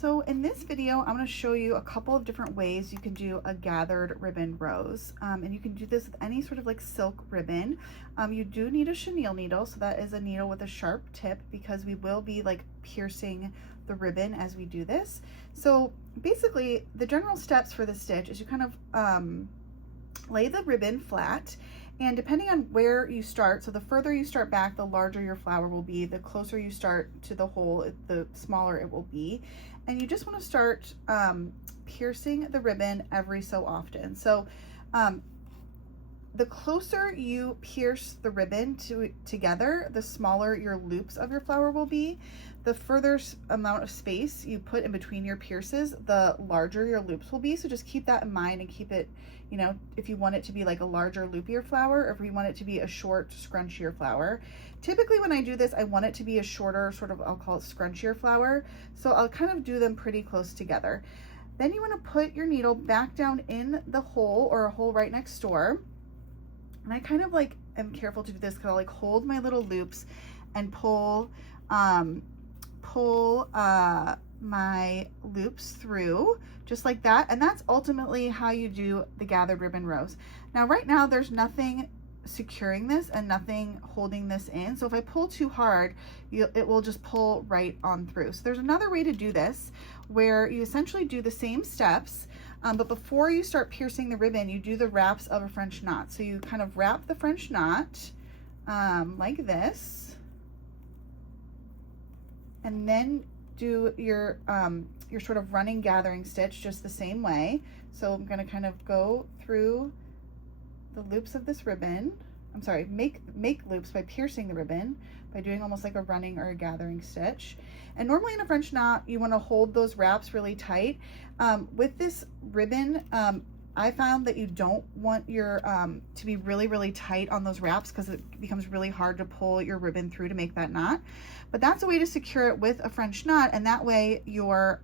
So in this video, I'm going to show you a couple of different ways you can do a gathered ribbon rose. And you can do this with any sort of like silk ribbon. You do need a chenille needle, so that is a needle with a sharp tip because we will be like piercing the ribbon as we do this. So basically the general steps for this stitch is you kind of lay the ribbon flat, and depending on where you start, so the further you start back, the larger your flower will be. The closer you start to the hole, the smaller it will be. And you just want to start piercing the ribbon every so often. So the closer you pierce the ribbon together, the smaller your loops of your flower will be. The further amount of space you put in between your pierces, the larger your loops will be. So just keep that in mind and keep it, you know, if you want it to be like a larger loopier flower, or if you want it to be a short scrunchier flower. Typically when I do this, I want it to be a shorter sort of, I'll call it scrunchier flower. So I'll kind of do them pretty close together. Then you want to put your needle back down in the hole or a hole right next door. And I kind of like am careful to do this because I'll like hold my little loops and pull my loops through just like that. And that's ultimately how you do the gathered ribbon rose. Now right now there's nothing securing this and nothing holding this in, so if I pull too hard, it will just pull right on through. So there's another way to do this where you essentially do the same steps, but before you start piercing the ribbon, you do the wraps of a French knot. So you kind of wrap the French knot like this, and then do your sort of running gathering stitch just the same way. So I'm going to kind of go through the loops of this ribbon. I'm sorry, make loops by piercing the ribbon by doing almost like a running or a gathering stitch. And normally in a French knot, you want to hold those wraps really tight. With this ribbon, I found that you don't want your to be really tight on those wraps because it becomes really hard to pull your ribbon through to make that knot. But that's a way to secure it with a French knot, and that way your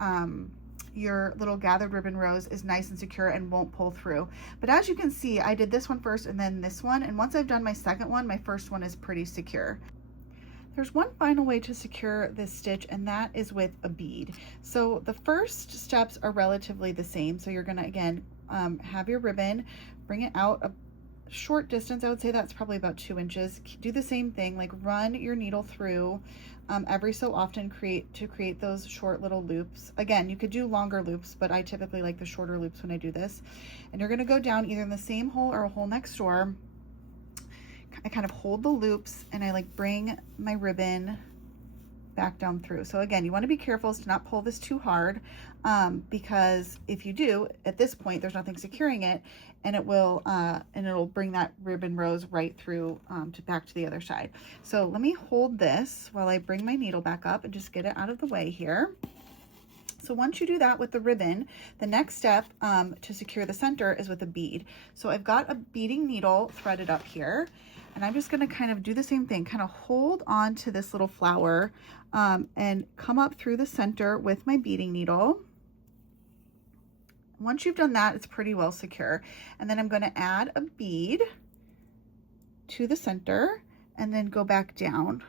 little gathered ribbon rose is nice and secure and won't pull through. But as you can see, I did this one first and then this one, and once I've done my second one, my first one is pretty secure. There's one final way to secure this stitch, and that is with a bead. So the first steps are relatively the same. So you're gonna, again, have your ribbon, bring it out a short distance. I would say that's probably about 2 inches. Do the same thing, like run your needle through every so often to create those short little loops. Again, you could do longer loops, but I typically like the shorter loops when I do this. And you're gonna go down either in the same hole or a hole next door. I kind of hold the loops and I like bring my ribbon back down through. So again, you want to be careful to not pull this too hard, because if you do, at this point there's nothing securing it, and it'll bring that ribbon rose right through back to the other side. So let me hold this while I bring my needle back up and just get it out of the way here. So once you do that with the ribbon, the next step to secure the center is with a bead. So I've got a beading needle threaded up here, and I'm just gonna kind of do the same thing, kind of hold on to this little flower and come up through the center with my beading needle. Once you've done that, it's pretty well secure. And then I'm gonna add a bead to the center and then go back down.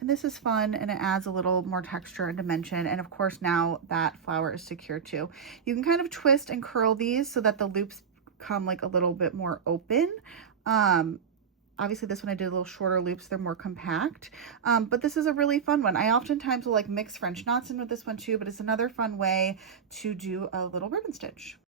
And this is fun, and it adds a little more texture and dimension. And of course, now that flower is secure too. You can kind of twist and curl these so that the loops come like a little bit more open. Obviously this one I did a little shorter loops, they're more compact, but this is a really fun one. I oftentimes will like mix French knots in with this one too, but it's another fun way to do a little ribbon stitch.